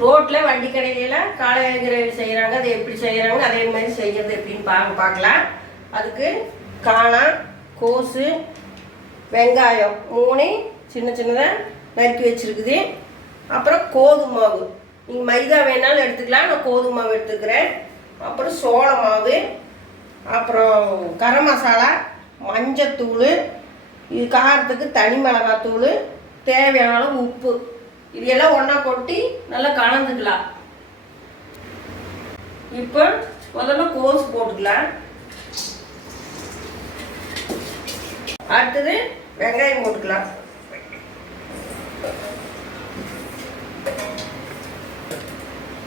ரோட்டில் வண்டி கடையிலலாம் காலை கிரேவி செய்கிறாங்க அதை எப்படி செய்கிறாங்க அதே மாதிரி செய்கிறது எப்படின்னு பா பார்க்கலாம். அதுக்கு காளான் கோசு வெங்காயம் மூணையும் சின்ன சின்னதாக நறுக்கி வச்சுருக்குது. அப்புறம் கோதுமை மாவு. நீங்கள் மைதா வேணாலும் எடுத்துக்கலாம் நான் கோதுமை மாவு எடுத்துக்கிறேன். அப்புறம் சோள மாவு அப்புறம் கரம் மசாலா மஞ்சத்தூள் இது காரத்துக்கு தனி மிளகாத்தூள் தேவையான அளவு உப்பு. இது எல்லாம் ஒன்றா கொட்டி நல்லா கலந்துக்கலாம். இப்போ முதல்ல கோஸ் போட்டுக்கலாம். அடுத்தது வெங்காயம் போட்டுக்கலாம்.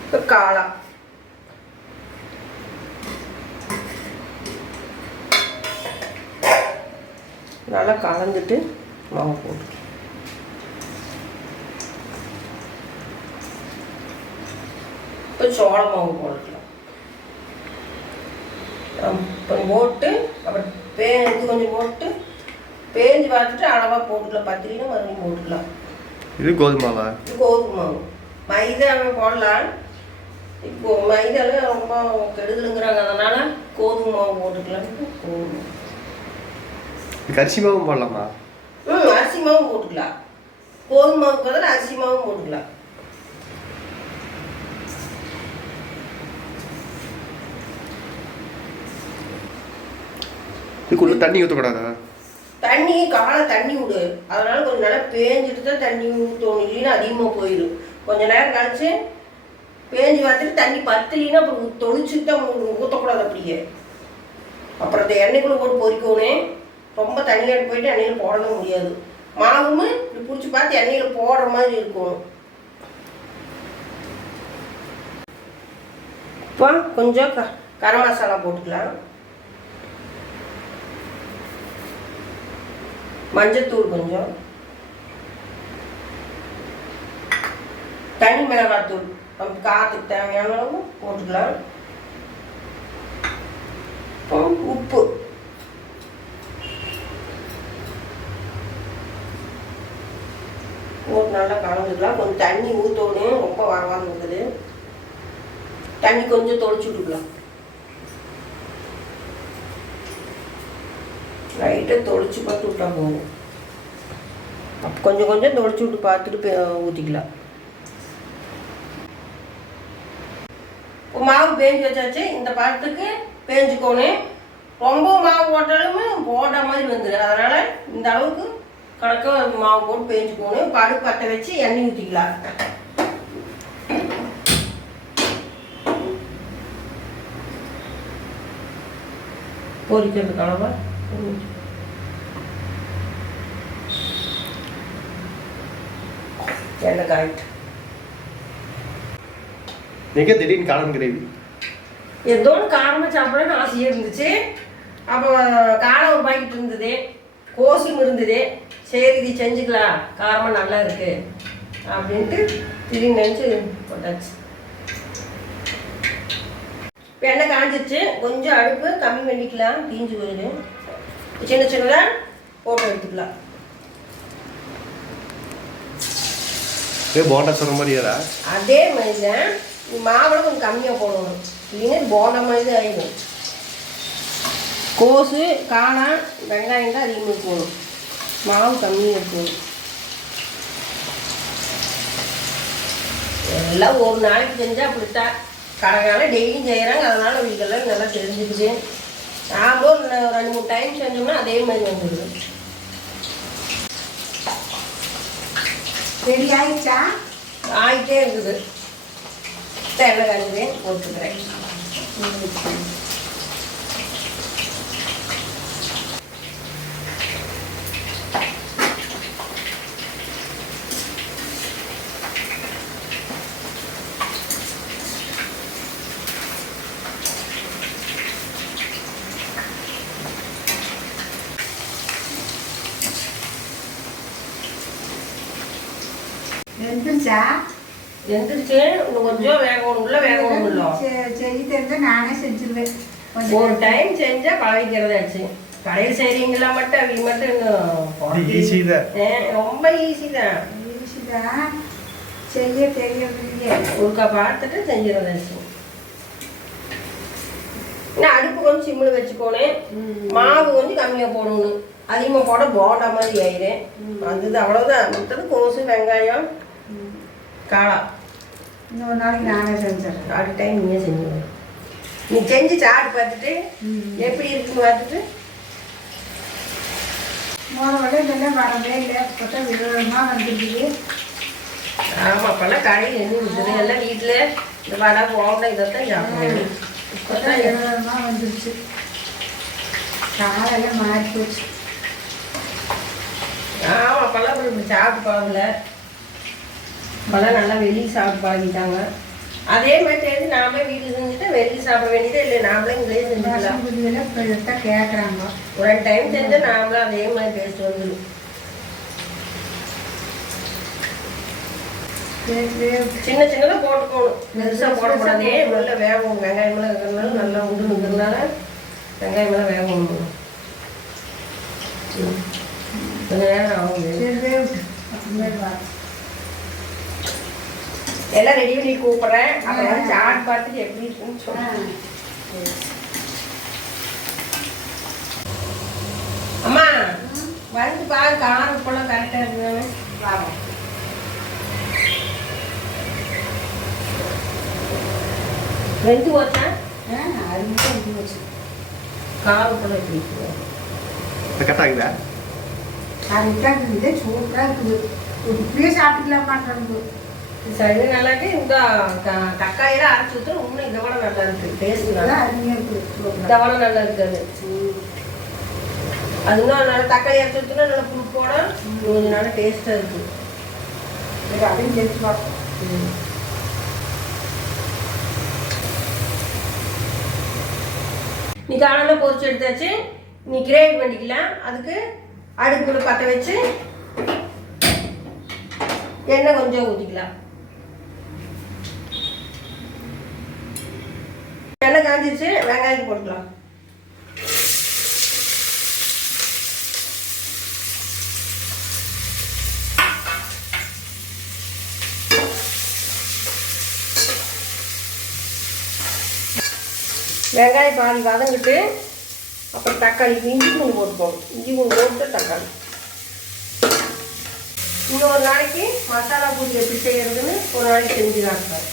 இப்போ காளான். நல்லா கலந்துட்டு மாவு போட்டு சோள மாவு போட்டுக்கலாம் இப்போ போட்டு அப்புறம் பே இது கொஞ்சம் போட்டு பேஞ்சு பார்த்துட்டு அளவாக போட்டுக்கலாம். பத்திரினா மறுபடியும் போட்டுக்கலாம். இது கோதுமாவா? இது கோதுமை மாவு மைதாவை போடலாம். இப்போ மைதால ரொம்ப கெடுதலுங்கிறாங்க. அதனால கோதுமை மாவு போட்டுக்கலாம் அரிசி மாவும் போடலாமா? ம் அரிசி மாவும் போட்டுக்கலாம். கோதுமை மாவுக்கு பதில் அரிசி மாவும் போட்டுக்கலாம். இதுக்குள்ள தண்ணி ஊற்றக்கூடாதா தண்ணி காலை தண்ணி விடு. அதனால கொஞ்சம் நேரம் பேஞ்சிட்டு தான் தண்ணி ஊற்றணும் இல்லைன்னா அதிகமாக போயிடும் கொஞ்ச நேரம் கழிச்சு பேஞ்சு பார்த்துட்டு தண்ணி பத்தலின்னா அப்புறம் தொளிச்சுட்டு தான் ஊற்றக்கூடாது அப்படியே. அப்புறம் அந்த எண்ணெய்க்குள்ளே போட்டு பொறிக்கணும் ரொம்ப தண்ணியாக போயிட்டு எண்ணெயில் போடவும் முடியாது. மாவும் இப்படி பிடிச்சி பார்த்து எண்ணெயில் போடுற மாதிரி இருக்கும். இப்போ கொஞ்சம் க கரம் மசாலா போட்டுக்கலாம். மஞ்சத்தூள் கொஞ்சம். தனி மிளகாத்தூள். நம்ம காற்றுக்கு தேவையான அளவு போட்டுக்கலாம். அப்புறம் உப்பு. போட்டு நல்லா கலந்துக்கலாம். கொஞ்சம் தண்ணி ஊற்றோடனே ரொம்ப வரவான்னு இருக்குது. தண்ணி கொஞ்சம் தொளிச்சு விட்டுக்கலாம். லைட்டாக தொளிச்சு பார்த்து விட்டா போகும் அப்போ கொஞ்சம் கொஞ்சம் தொளிச்சு விட்டு பார்த்துட்டு ஊற்றிக்கலாம் இப்போ மாவு பேஞ்சு வச்சாச்சு. இந்த பழத்துக்கு பேஞ்சுக்கோணும். ரொம்ப மாவு போட்டாலுமே போட மாதிரி வந்துடும் அதனால் இந்த அளவுக்கு கணக்க மாவு போட்டு பேஞ்சுக்கோணும். படு பற்ற வச்சு எண்ணெய் ஊற்றிக்கலாம் பொரிக்கிறது கலவை எண்ணெய் காய்ட்டு எங்கே திடீர்னு காளான் கிரேவி? ஏதோ காரமாக சாப்பிடணும்னு ஆசையாக இருந்துச்சு. அப்போ காரம் ஒரு பாக்கெட் இருந்தது. கோசும் இருந்தது. சரி இது செஞ்சுக்கலாம். காரமாக நல்லா இருக்கு. அப்படின்ட்டு திடீர்னு நினச்சி போட்டாச்சு. எண்ணெய் காஞ்சிச்சு கொஞ்சம் அடுப்பு கம்மி பண்ணிக்கலாம். தீஞ்சு போயிடும். சின்ன சின்னதாக போட்டு எடுத்துக்கலாம். ஏ போண்டா சொன்ன அதே மாதிரி தான் மாவில் கொஞ்சம் கம்மியாக போடணும் இல்லைன்னா போன மாதிரி தான் ஆயிடும். கோஸு காளான் வெங்காயம் தான் அதிகமாக போகணும் மாவு கம்மியாக போகணும் எல்லாம் ஒரு நாளைக்கு செஞ்சால் அப்படித்தான். கடைக்கால டெய்லியும் செய்கிறாங்க அதனால் அவங்களுக்கெல்லாம் நல்லா தெரிஞ்சுக்குது நாமளும் ரெண்டு மூணு டைம் செஞ்சோம்னா அதே மாதிரி வந்துடுது ரெடி ஆயிடுச்சா? ஆகிட்டே இருக்குது. தேவை போட்டுக்கிறேன். வெந்துச்சா எந்திரிச்சு இன்னும் கொஞ்சம் வேகணும் உள்ள வேகணும் இல்லை. செய்ய தெரிஞ்சா நானே செஞ்சிருவேன். ஒரு கொஞ்சம் டைம் செஞ்சா பழகிக்கிறதாச்சு கடையில் செய்றீங்களா மட்டும் அவங்க மட்டும் இன்னும் தான். ஏ, ரொம்ப ஈஸி தான். ஈஸிதான் செய்ய தெரியவில்லையே. ஒருக்கா பார்த்துட்டு செஞ்சிடும் ரசம் நான் அடுப்பு கொஞ்சம் சிம்மில் வச்சுக்கோனேன். மாவு கொஞ்சம் கம்மியாக போடணும். அதிகமாக போட போண்டா மாதிரி ஆயிரும். அது அவ்வளோதான் மற்றது கோசு வெங்காயம் காளா இன்னொரு நாளைக்கு நானே செஞ்சிடறேன் அடுத்த டைம் நீயே செஞ்சுடுவேன் நீ செஞ்சு சாப்பிட்டு பார்த்துட்டு எப்படி இருக்குன்னு பார்த்துட்டு முதல்ல இதெல்லாம் வரவே இல்லை பார்த்தா விதவிதமாக வந்துருக்குது ஆமாம் அப்போல்லாம் கடையில் என்ன எல்லாம் வீட்டில் இந்த வடை போண்டா இதைத்தான் சாப்பிடுவேன் பார்த்தா விதவிதமாக வந்துருச்சு காலெல்லாம் மாறி போச்சு ஆமாம் அப்போல்லாம் சாப்பிட்டு பழகல அப்போல்லாம் நல்லா வெளியே சாப்பிட்டு பழகிட்டாங்க. அதே மாதிரி தெரிஞ்சு நாமளே வீட்டில் செஞ்சுட்டு வெளியே சாப்பிட வேண்டியதே இல்லை. நாமளே இங்கேயே செஞ்சுக்கலாம். கேட்குறாங்க ஒரு ரெண்டு டைம் செஞ்சால் நாமளும் அதே மாதிரி டேஸ்ட் வந்துடும் சின்ன சின்னதாக போட்டுக்கணும் பெருசாக போடக்கூடாதே நல்லா வேகணும் வெங்காயம் எல்லாம் இருக்கிறதுனால நல்லா உண்டுங்கிறதுனால வெங்காயம் எல்லாம் வேகணும் ம். கொஞ்ச நேரம் ஆகும். எல்லாம் ரெடி பண்ணி கூப்பிட்றேன். அப்புறம் வந்து சாட் பார்த்துட்டு எப்படி இருக்குன்னு சொல்லுங்க. அம்மா. வந்து பாரு காரம் இப்பெல்லாம் கரெக்டாக இருக்குதானே வெந்து போச்சா? அருமையாக இருந்து போச்சு. காரம் எப்படி இருக்குது? கரெக்டாக சூப்பராக இருக்குது? இப்படியே சாப்பிட்டுக்கலாம் மாட்டேங்குது சரி நல்லா இருக்கு இந்த தக்காளியெல்லாம் அரைச்சி ஊற்றுறோம் இன்னும் இதை விட நல்லா இருக்கு. டேஸ்ட் நல்லா அருமையாக சூப்பரா. இதை விட நல்லா இருக்காது அது. இன்னும் நல்லா தக்காளி அரைச்சி ஊற்றுனா நல்லா புளிப்போட கொஞ்சம் நல்லா டேஸ்ட்டாக இருக்கு. அதையும் செஞ்சு பார்ப்போம். நீ காலையில் பொரிச்சு எடுத்தாச்சு. நீ கிரேவி பண்ணிக்கலாம் அதுக்கு அடுப்புல பற்ற வச்சு எண்ணெய் கொஞ்சம் ஊற்றிக்கலாம் எண்ணெய் காஞ்சிருச்சு வெங்காயத்தை போட்டுக்கலாம் வெங்காயம் பாதி வதங்கிட்டு அப்புறம் தக்காளி இஞ்சி பூண்டு போட்டுக்கணும் இஞ்சி பூண்டு போட்டு தக்காளி இன்னொரு நாளைக்கு மசாலா பூரி எப்படி செய்யறதுன்னு ஒரு நாளைக்கு செஞ்சு காட்டுறேன்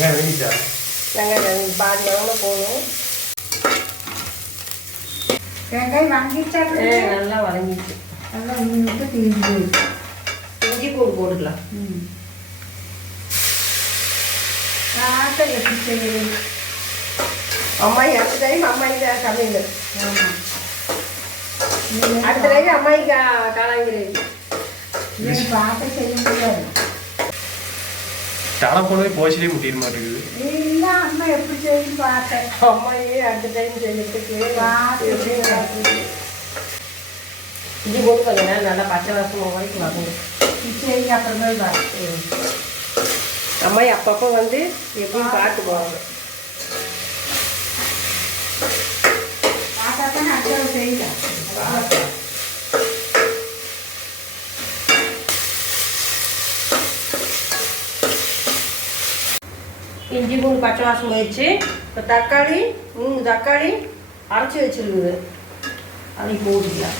வெங்காயம் வெடிச்சா வெங்காயம் பாதி வதங்க போகணும் வெங்காயம் வாங்கிச்சா ஏ, நல்லா வதங்கிச்சு நல்லா தீர்ந்து போயிடுச்சு. இஞ்சி பூண்டு போட்டுக்கலாம். ம். பார்த்தா எப்படி செய்யறது அம்மாயி அடுத்த டைம் அம்மாயி தான் சமையல். ஆமாம் அடுத்த டைம் அம்மாயி கா காளாங்கிறது இது பார்த்து செய்ய முடியாது. தலை போனவே போச்சிலே முட்டிடு இல்லை அம்மா எப்படி செய்யுன்னு பார்த்தேன் அம்மாயே அடுத்த டைம் செய்யறதுக்கு பார்த்து? இஞ்சி போட்டு கொஞ்ச நேரம் நல்லா பச்சை வாசம் வரைக்கும் செய்ய அப்புறமே அம்மாயி அப்பப்போ வந்து எப்படின்னு பார்த்து போவாங்க பார்த்தா தான் அடுத்த செய்யலாம் இஞ்சி பூண்டு பச்சை வாசம் போயிடுச்சு இப்போ தக்காளி மூணு தக்காளி அரைச்சி வச்சிருக்குது. அது போட்டுக்கலாம்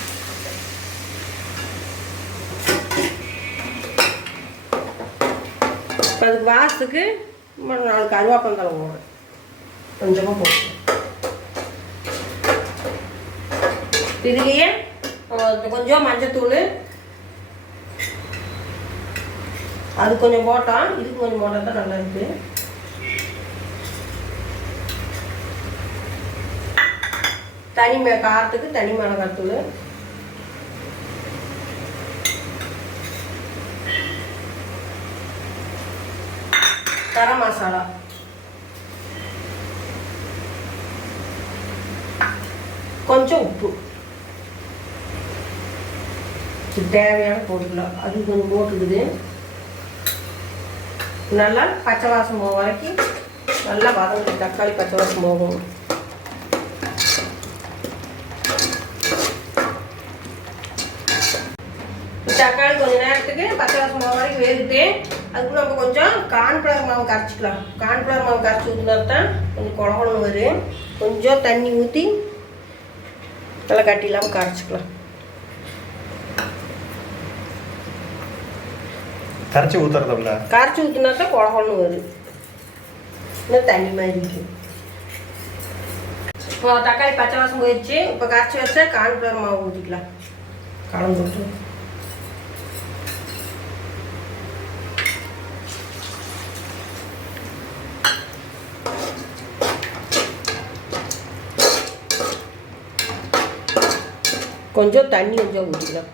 இப்போ அதுக்கு வாசத்துக்கு நாலு கருவாப்பந்தலை போடுறேன் கொஞ்சமாக போட்டு இதுலேயே கொஞ்சம் மஞ்சத்தூள். அது கொஞ்சம் போட்டால் இதுக்கு கொஞ்சம் போட்டால் தான் நல்லா இருக்குது தனி காரத்துக்கு தனி மிளகாத்தூள். கரம் மசாலா. கொஞ்சம் உப்பு. தேவையான போட்டுக்கலாம் அது கொஞ்சம் போட்டுக்குது. நல்லா பச்சை வாசம் போக வரைக்கும் நல்லா வதங்குது தக்காளி பச்சை வாசம் போகும். நேரத்துக்கு பச்சை வாசம் மாவு வரைக்கும் வேகுது அதுக்குள்ள நம்ம கொஞ்சம் கார்ன்ஃப்ளவர் மாவு கரைச்சிக்கலாம். கார்ன்ஃப்ளவர் மாவு கரைச்சி ஊற்றினா தான் கொஞ்சம் குழம்புன்னு வரும் கொஞ்சம் தண்ணி ஊற்றி நல்லா கட்டி இல்லாமல் கரைச்சிக்கலாம். கரைச்சி ஊத்துறதுல கரைச்சி ஊற்றினா தான் குழம்புன்னு வரும் இன்னும் தண்ணி மாதிரி இருக்கும் இப்போ தக்காளி பச்சை வாசம் போயிடுச்சு இப்போ கரைச்சி வச்சா கார்ன்ஃப்ளவர் மாவு ஊற்றிக்கலாம் கலந்து விட்டு கொஞ்சம் தண்ணி கொஞ்சம் ஊற்றிக்கலாம்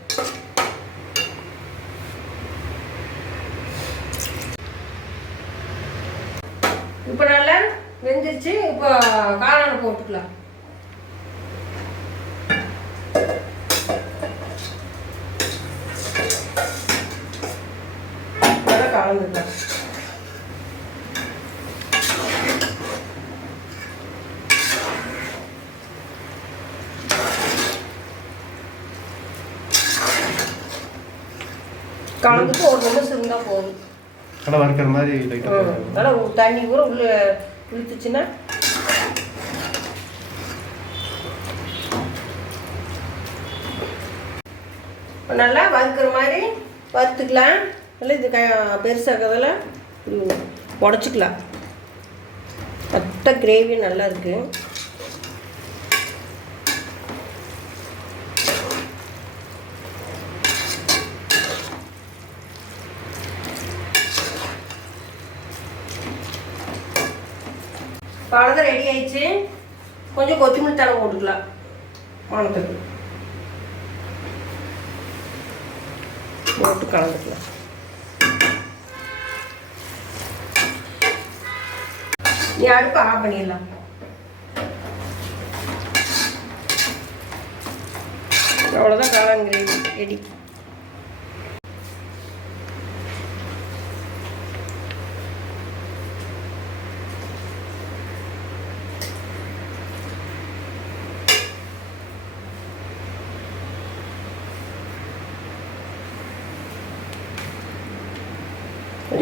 இப்போ நல்லா வெந்துருச்சு இப்போ காளான போட்டுக்கலாம் நல்லா கலந்துக்கலாம் கலந்துட்டு ஒரு நிமிஷம் இருந்தால் போதும் நல்லா வறுக்கிற மாதிரி. லைட்டாக தண்ணி கூட உள்ள இழுத்துச்சுன்னா நல்லா வறுக்கிற மாதிரி வறுத்துக்கலாம். நல்லா இது க பெருசாக்கிறதுல உடச்சிக்கலாம். மொத்த கிரேவி நல்லா இருக்கு. அவ்வளோதான் ரெடி ஆயிடுச்சு. கொஞ்சம் கொத்தமல்லி தலை போட்டுக்கலாம். மணத்துக்கு போட்டு கலந்துக்கலாம். நீ அடுப்பு ஆஃப் பண்ணிடலாம். அவ்வளோதான் காளான் கிரேவி ரெடி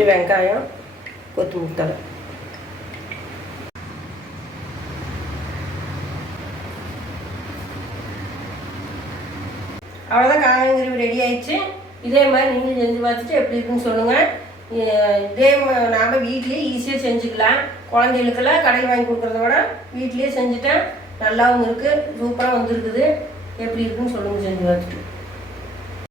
கொஞ்சம் வெங்காயம் கொத்தமல்லி தலை அவ்வளோதான் காய்கறி ரெடி ஆயிடுச்சு. இதே மாதிரி நீங்கள் செஞ்சு பார்த்துட்டு எப்படி இருக்குன்னு சொல்லுங்கள் இதே நாம் வீட்லேயே ஈஸியாக செஞ்சுக்கலாம். குழந்தைகளுக்கெல்லாம் கடையில் வாங்கி கொடுக்குறத விட வீட்லேயே செஞ்சுட்டேன் நல்லாவும் இருக்குது சூப்பராக வந்துருக்குது. எப்படி இருக்குன்னு சொல்லுங்கள் செஞ்சு பார்த்துட்டு.